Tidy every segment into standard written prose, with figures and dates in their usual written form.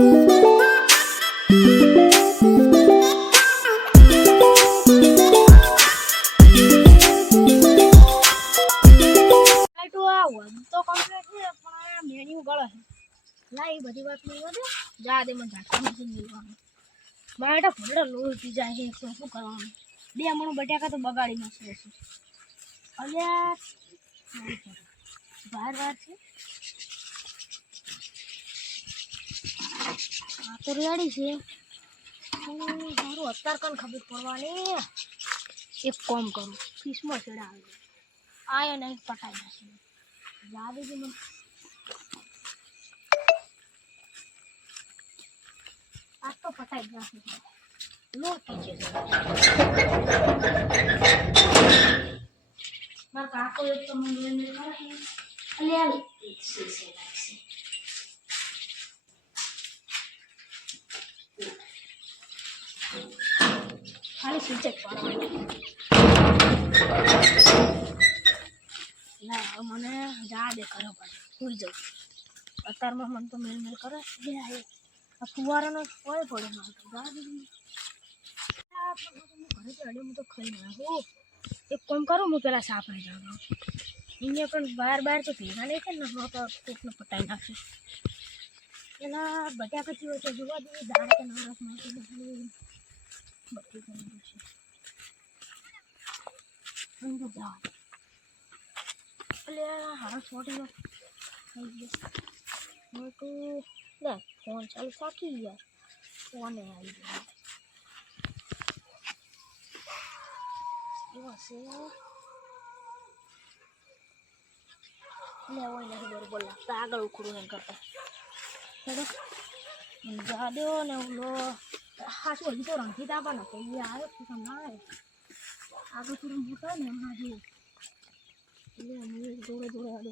એ બધી વાત નહીં હોય જા દે મને ઝાટકા મશીન મેળવાનું મારે તો ભૂંડો લોહી પી જાય છે તો શું કરવાનું બે મણું બટાકા તો બગાડી નાખશે છે અલ્યા બહાર વાર છે આ તો રેડી છે મારું અત્યાર કન ખબર પડવાની એક કામ કરું કિસ્મત ચડા આવ્યો નહીં પટાઈ નાખે જા દેજે મને આ તો પટાઈ નાખે લોટ છે મારા કાકો એક તો મને કરે અલ્યા સે લાગશે ખાલી સ્વિચ જ પાડવાનું ના મને જા દે કરો પડે સુઈ જાઉં અત્યારમાં મને તો મેલ કરે આ ફુવારાનો કોઈ પડે મારે તો જા દે ઘરે તો અડે હું તો ખાઈ નાખું એક કામ કરું હું પેલા સાપડે જાઉં અહીંયા પણ બહાર તો ભેગા નહીં છે ને તો કોકને પટાઈ નાખશે પેલા બટાકા થયો તો જોવા દઈએ દાડા કે નરસ નાખી બધું કરી દેશે અંદર જવા એટલે હારા છોટેલો થઈ ગયો હું તો લે ફોન ચાલુ થાકી યાર ફોને આવી ગયો એવા છે લે ઓય નથી બરોબર લાગતા આગળ ઉખડું એમ કરતા જા દો ને ઓલો હા શું હજી તો રંગી દાબાનો તો એ આવ્યો તો ના આવે આગળ થોડું મોટા ને હમણાં જુઓ એટલે અમે જોડે આડે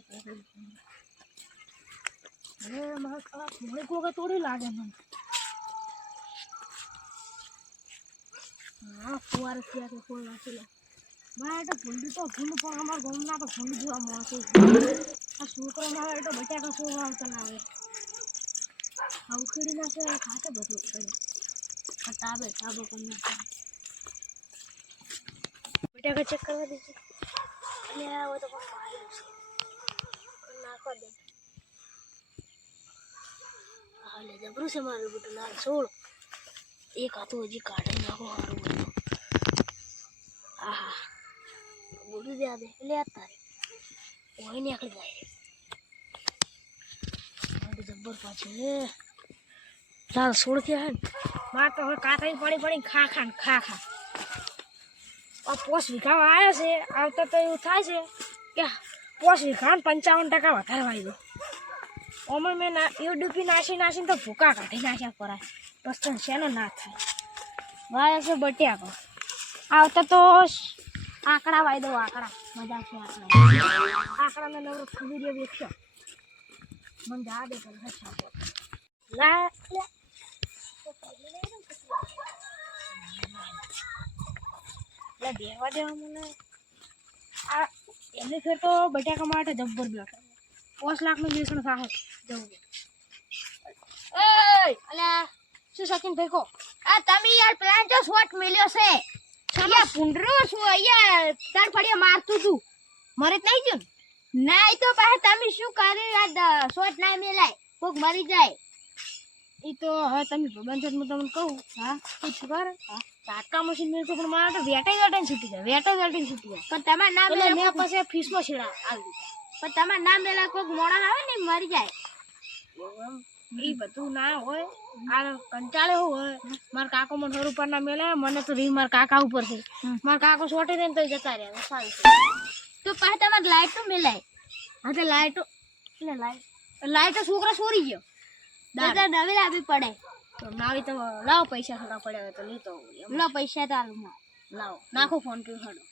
હવે મારા મોડે કોકે તોડી લાગે મને હા ફુવારે ત્યાં કોઈ વાંચી લે મારે તો ભૂંડું પણ અમારા ગામના તો ભૂંડ જોવા મળશે આ છોકરો મારે તો બટાકા શું આવતા ના આવે આ ઉખેડી નાખે ખાતે બધું ઉખેડે તાબે કરી બટાકા ચેક કરવા દેજે અને આવો તો પણ પાડ્યું છે નાખવા દે હાલે જબરું છે મારું બધું લાલ છોડ એક હાથું હજી કાઢી નાખો સારું બધું આહા બોલું દે દે એટલે તારે ઓય નીકળી જાય જબ્બર પાછું લાલ છોડ થયા ને મારે તો હવે કાંઠા પડી ખા પોસ વીઘા આવ્યો છે આવતા તો એવું થાય છે કે પોસ વીઘા 55% વધારે વાવી દો ઓમાં મેં યુડુપી નાસીને તો ભૂકા કાઢી નાખ્યા પરાય બસ તો શેનો ના થાય વાયો છે બટ્યા આવતા તો આંકડા વાવી દો આંકડા મજા છે આંકડાને નવરો ખુબીરીઓ વેચ્યો મને જા દે લા બેવા દેવા મને આ એમને ફેર તો બટાકા માટે જબ્બર બ્લોક 5 લાખનું બેસણ થાય જવું અલ્યા શું સકીન ભાઈ કો આ તમે યાર પ્લાન જો શોટ મેલ્યો છે છલ્યા પુંડરો છું અહીંયા તાર ફળિયા મારતું તું મરે જ નહીં જો ના તો પાછા તમે શું કર્યું આ શોટ ના મેલાય કોક મરી જાય એ તો હવે તમે ભગવાન હું તમને કહું હા પૂછ કર હા ઝાટકા મશીન મેળતો પણ મારે તો વેટાઈ છૂટી જાય પણ તમારે નામ લે મેં પછી ફીસમાં છેડા આવી પણ તમારે નામ લેલા કોઈક મોડા આવે ને મરી જાય એ બધું ના હોય આ કંટાળે હોય મારા કાકો મને ઘર ઉપર ના મેલે મને તો રી મારા કાકા ઉપર છે મારા કાકો છોટી દે ને તો જતા રહ્યા સારું તો પાછા તમારે લાઈટો મેલાય હા તો લાઈટો એટલે લાઈટો છોકરા સોરી ગયો દાદા નવી લાવવી પડે તો નાવી તો લાવો પૈસા થોડા પડ્યા તો લીધો લો પૈસા તો લાવો નાખો ફોન પે હડો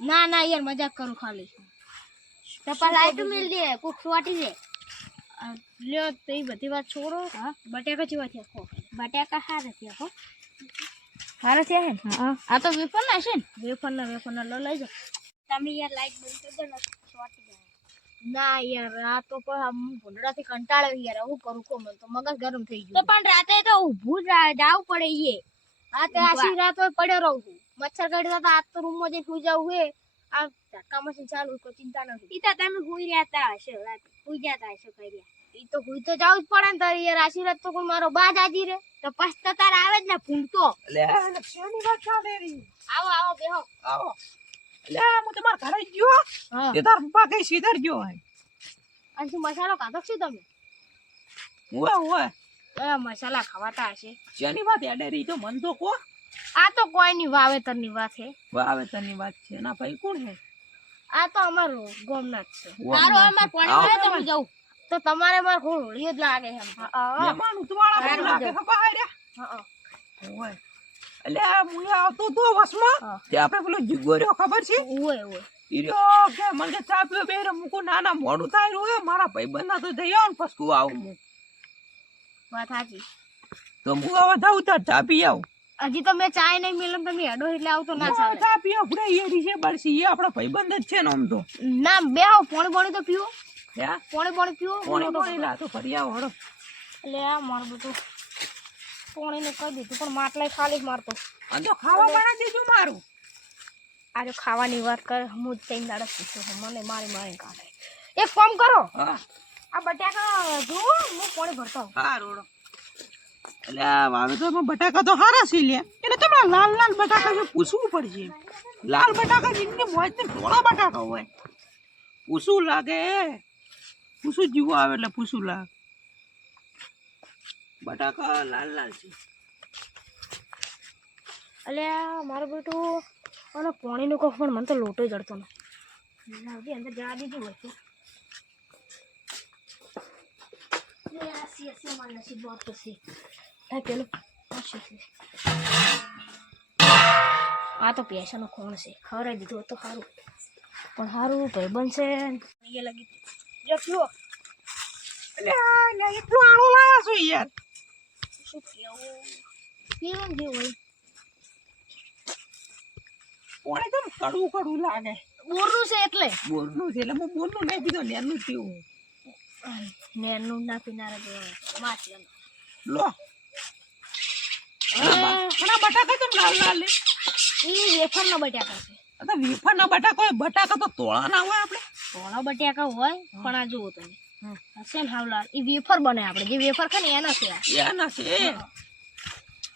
ના યાર મજાક કરું ખાલી તો પણ લાઈટ મિલ દે કોક સોટી દે લ્યો તો એ બધી વાત છોડો હા બટાકા જેવા થયા ખો બટાકા હારા થયા હો હારા થયા હે હા આ તો વેફર ના છે ને વેફર ના લઈ જાઓ તમે યાર લાઈટ બંધ કરી દો ને સોટી જાય ના યાર આ તો પણ ભૂંડડાથી કંટાળ્યો યાર હું કરું કો મને તો મગજ ગરમ થઈ ગયું તો પણ રાતે તો ઊભું જાવું પડે ઈએ આ તે આશી રાત હોય પડ્યો રહું છું મચ્છર કાઢતા તો આજ તો રૂમમાં જઈને સુઈ જાવું હે આ ધક્કા મશીન ચાલુ કોઈ ચિંતા નથી ઈ તો તમે સુઈ રહ્યા હતા હશે રાતે સુઈ જતા હશે કર્યા ઈ તો સુઈ તો જાવું જ પડે ને તારી યાર આશી રાત તો કોઈ મારો બા જાજી રે તો પછતા તાર આવે જ ને ભૂંડતો લે લક્ષ્યની વાત ચાલે રી આવો આવો બેહો આવો લે હું તમાર ઘરે ગયો હા તે તાર પપ્પા કઈ સીધર ગયો હે અને શું મસાલો ખાધો છો તમે ઓય મસાલા ખાવાતા હશે જેની વાત એડે રી તો મન તો કો આ તો કોઈની વાવેતરની વાત છે વાવેતરની વાત છે ના ભાઈ કોણ હે આ તો અમારો ગોમનાથ છે તારો અમાર પાણી આવે તો હું જાઉં તો તમારે માર હોળી જ લાગે એમ મહેમાન ઉતવાળા પણ લાગે ખબર હાર્યા હા ઓય એટલે હું આવતો તો વસમાં તે આપણે પેલો જીગોર્યો ખબર છે ઓય ઓય ઈર્યો કે મને ચા પીઓ બે મુકો નાના મોડું થાય રહ્યું મારા ભાઈબંધના તો જઈ આવ ને પછી આવું હું વાત સાચી તો હું હવે જાઉં તો ચા પી આવું હજી તો મેં ચાય નહીં મેલમ તમે હેડો એટલે આવતો ના ચાલે ચા પી આવ પૂરા ઈયરી છે બળસી એ આપણા ભાઈબંધ જ છે ને આમ તો ના બે આવ પાણી તો પીવો હે પાણી પીવો પાણી લા તો ફરી આવો હળો એટલે આ મારું બધું પાણી ને કહી દીધું પણ માટલા ખાલી જ મારતો અને તો ખાવા બના દેજો મારું આજે ખાવાની વાત કરે હું જ તૈન દાડા પૂછું મને મારી કાઢે એક કામ કરો હા આ બટાકા જુઓ હું પાણી ભરતો હા રોડો એટલે વાવેતરમાં બટાકા તો હારા છે લે એને તમારા લાલ લાલ બટાકા છે પૂછવું પડશે લાલ બટાકા જીને મોજ ને ધોળા બટાકા હોય પૂછવું લાગે પૂછું જીવો આવે એટલે પૂછવું લાગે બટાકા લાલ લાલ છે એટલે મારું બેટું અને પાણીનું કોક પણ મને તો લોટો જડતો નથી અંદર જવા દીધું હોય આ તો પૈસાનો કોણ છે ખવડાવી દીધું તો સારું પણ સારું ભાઈબંધ છે એ લાગી જો પીવો એટલે એટલું આણું લાવ્યા છો યાર શું કેવું પીવું જેવું હોય કોણે તો કડવું કડવું લાગે બોરનું છે એટલે બોરનું છે એટલે હું બોરનું નહીં કીધું નેનું જ પીવું નેરનું ના પીનારા જેવા માછલા લો ઘણા બટાકા તો લાલ લાલ લે એ વેફરના બટાકા છે તો વેફર ના બટાકા હોય બટાકા તો તોળા ના હોય આપણે તોળા બટાકા હોય પણ આ જુઓ તમે હશે ને હાવ લાલ એ વેફર બને આપણે જે વેફર ખાય ને એના છે એના છે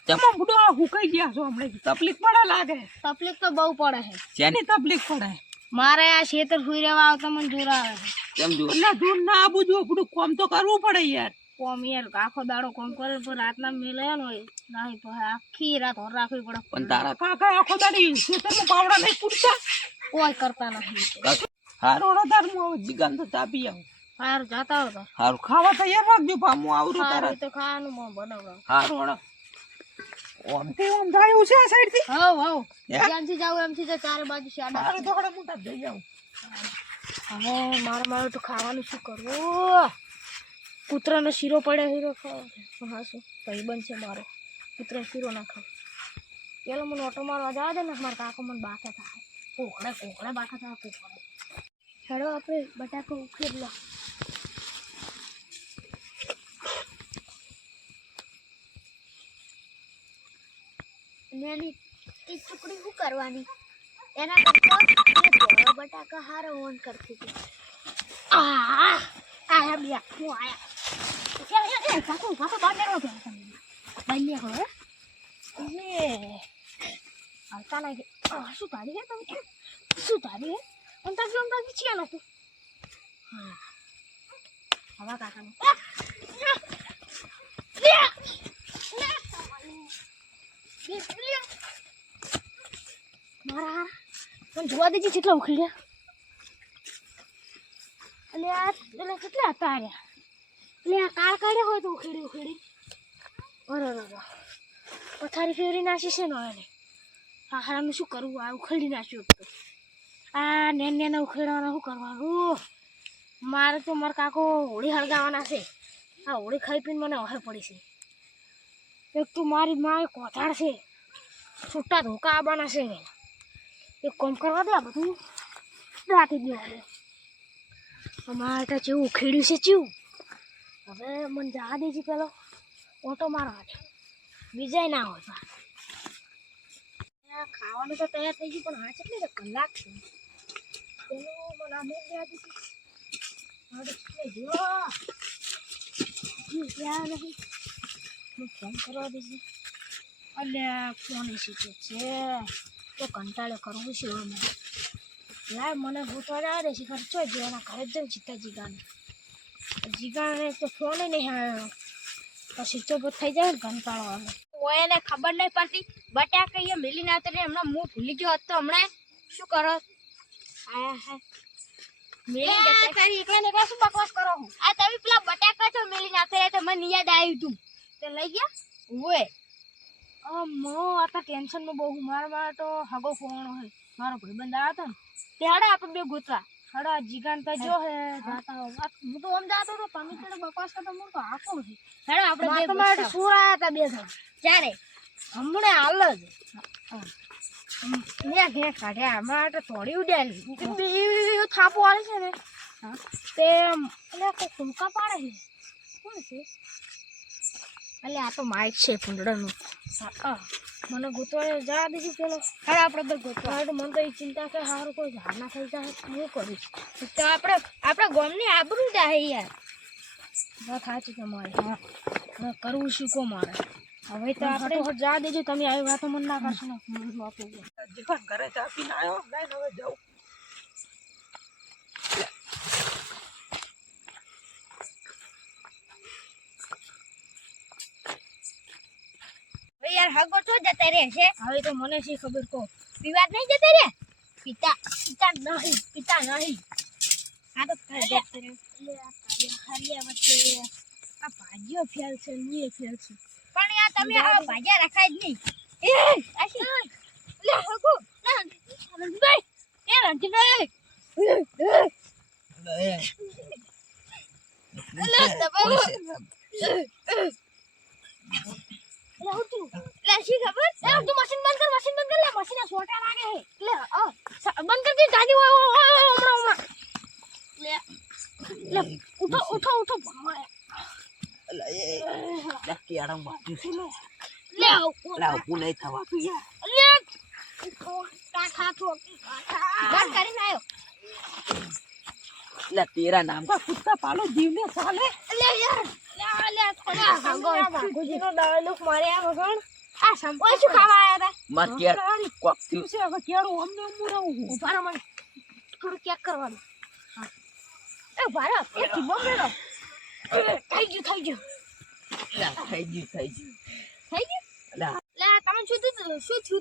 તેમાં બુડો હુકાઈ ગયા છો હમણાં તકલીફ પડે લાગે તકલીફ તો બહુ પડે છે શેની તકલીફ પડે મારે આ ખેતર સુઈ રહેવા આવતા મને જોર આવે છે કેમ જો એટલે દૂર ના આબુ જો બધું કામ તો કરવું પડે યાર કોમ યાર આખો દાડો કોમ કરે તો રાતના મેલે ને હોય નહીં તો આખી રાત હોર રાખવી પડે પણ તારા કાકા આખો દાડી ખેતરમાં પાવડા નહીં પૂરતા કોઈ કરતા નથી હારો તાર હું હવે જીગાન તો ચાપી આવું સારું જાતા હો તો હારું ખાવા તૈયાર રાખજો પા હું આવરું તારા તો ખાવાનું મો બનાવવા હારું ઓમ તે ઓમ જાયું છે આ સાઈડ થી હવ એમથી જાવ એમથી તો ચારે બાજુ શાડા હારું થોડા મોટા જઈ જાવ હવે મારે તો ખાવાનું શું કરવું કૂતરાનો શીરો પડે હીરો ખાવા હા શું ભાઈબંધ છે મારો કૂતરા શીરો ના ખાવ પેલો મને ઓટો મારવા જવા દે ને મારા કાકો મને બાકા થાય કોકડા બાકા થાય કોકડા ચાલો આપણે બટાકો ઉખેડ લો એની એ ટુકડી શું કરવાની એના કરતા બટાકા હારો ઓન કરતી હતી આયા બિયા હું આયા કાકો બાંધેલો છે બાંધ્યા હવે હાલતા લાગે શું તારી હે તમે શું તારી હે અંતાજી છીએ નથી હા હવા કાકાનું મારા પણ જોવા દેજે કેટલા ઉખડ્યા એટલે આ એટલે કેટલા હતા આર્યા એટલે આ કાળ કાઢ્યા હોય તો ઉખેડી બરાબર પથારી ફેરવી નાખી છે ને એને હા હારાનું શું કરવું આ ઉખેડી નાખ્યું તો આ નેના ઉખેડવાના શું કરવાનું મારે તો મારા કાકો હોળી હળગાવાના છે આ હોળી ખાઈ પીને મને વહે પડી છે એક તો મારી માં કોથાડ છે છૂટા ધોકા આવવાના છે એક કામ કરવા દે આ બધું રાખી દેવા દે અમારે તો જેવું ખેડ્યું છે જેવું હવે મને જવા દેજે પેલો ઓટો મારવા છે વિજય ના હોય ખાવાનું તો તૈયાર થઈ ગયું પણ આ કેટલી કલાક છે પેલો મને આમે જવા દેજે ત્યાં નહીં ફોન કરવા દેજે અલ્યા ફોન શીખે છે તો કંટાળે કરવું છે હવે મને લાય મને ગોતવા જવા દે છે ખર્ચો જ એના ઘરે જ જઈને જીતા જીગાને તો ફોન નહીં આવ્યો પછી ચૂપ થઈ જાય ને કંટાળો આવે ઓય એને ખબર નહીં પડતી બટાકા અહીંયા મિલીને આવતો ને હમણાં હું ભૂલી ગયો હતો હમણાં શું કરો આયા હે મેલી જતા તારી એકલા ને શું બકવાસ કરો હું આ તમે પેલા બટાકા છો મેલીને આવતા તો મને યાદ આવ્યું તું તે લઈ ગયા ઓય મો આ તો ટેન્શનમાં બહુ મારા તો હગો ફોન હોય મારો ભાઈબંધ આવ્યો હતો ને તે હડે આપણે બે ગોતવા હડો આ જીગાન તો જો હે જાતા હું તો આમ જાતો તો તમે તો બકવાસ કરતો હું તો આખો છે હેડો આપણે બે તમારે શું આયા હતા બે જણ ચારે હમણે હાલ જ મેં ઘે કાઢ્યા અમારે તો થોડી ઉડ્યા બે થાપો આવે છે ને તે એટલે કોઈ ફૂંકા પાડે છે કોણ છે એટલે આ તો માઇક છે ફૂંડડાનું મને ગોતવા જવા દીધું પેલો હા આપણે તો ગોતવા તો મને તો એ ચિંતા કે સારું કોઈ ઝાડ ના થઈ જાય હું કરીશ તો આપણે ગામની આબરૂ જાય યાર વાત સાચી તમારે હા કરવું શું કો મારે હવે તો આપણે જવા દેજો તમે આવી વાતો મને ના કરશો ને જીગા ઘરે ચા પીને આવ્યો લઈને હવે જાઉં યાર હગો તો જતા રહે છે હવે તો મને શી ખબર કહો પીવા નહીં જતા રે પિતા નહીં આ તો જતા રે હરિયા વચ્ચે આ ભાજીઓ ફેલ છે ની ફેલ છે પણ યાર તમે આ ભાજ્યા રખાય જ નહીં એ આશી લે હગો ના રંજીભાઈ એ રંજીભાઈ લે દબાવો શી ખબર તું મશીન બંધ કર લે મશીન સોટા લાગે હે લે બંધ કર દે ગાડી હમણાં લે ઉઠો લકી આરામ વાગ્યું છે લે ઉભું નહીં થવાતું યાર લે કાઠા તો બંધ કરીને આવ્યો લે તેરા નામ કા કુત્તા પાલો જીવને સાલે લે યાર લે થોડા ભાગો ભાગોજીનો ડાયલોગ મારે આ ભગવાન આ સંપો શું ખાવા આયા હતા મત કેર કોક થયું છે હવે કેરું અમને મુરાવું ઉભારો મને થોડું ચેક કરવાનું એ ભારો એ ટીબો મેળો થઈ ગયું લે થઈ ગયું લે તમે શું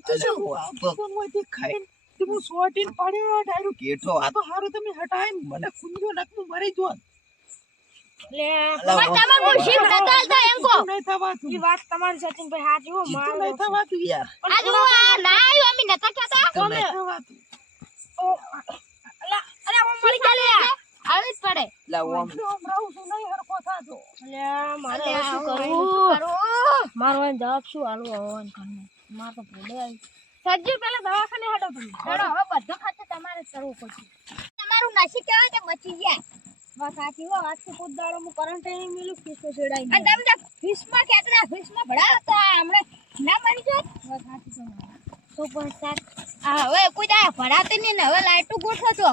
થયું ભગવાનમાંથી ખાઈને હું સોટીને પડ્યો ડાયરો કેઠો આ તો હારું તમે હટાઈને મને કુંજો નાખનું મરી જો લે તમાર કો શીખ નતા એમ કો નહીં થવાતું ઈ વાત તમારી સચિનભાઈ હાજી હો માર નહીં થવાતું યાર આજુ આ ના આવ્યો અમે નતા કહેતા કોમે થવાતું અરે હું મરી ચાલે આવી જ પડે લા ઓમ રાવ છું નહીં હરકો થાતો લે મારે શું કરું મારો જવાબ શું આલું આવન કરને માર તો ભૂલે આવી સજ્જુ પેલા દવાખાને હડો તમે હડો હવે બધો ખાતે તમારે કરવું પડશે તમારું નસીબ કેવા કે બચી ગયા વાત સાચી હો વાત પૂત દાડો હું કરંટ નહીં મિલું ફીસમાં છેડાઈ અને તમે ફીસમાં કેતરા ફીસમાં ભરાવ તો હમણે ના મારી જો વાત સાચી તમારી સુપર સ્ટાર આ હવે કોઈ દા ભરાતે નહીં ને હવે લાઈટો ગોઠવો છો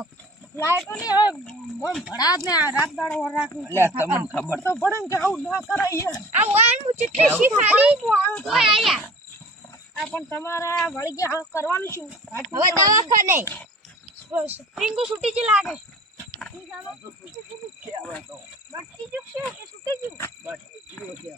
લાઈટો ની હવે મન ભરાત ને રાત દાડો વર રાખું લે તમને ખબર તો પડે કે આવું ના કરાય યાર આ વાન મુ ચિઠ્ઠી શી ખાલી ઓય આયા આ પણ તમારા વળી ગયા કરવાનું શું હવે દવાખાને સ્પ્રિંગો છૂટી જ લાગે ઠીક આલો બટકી જો છે કે છૂટી ગયું બસ જીવો છે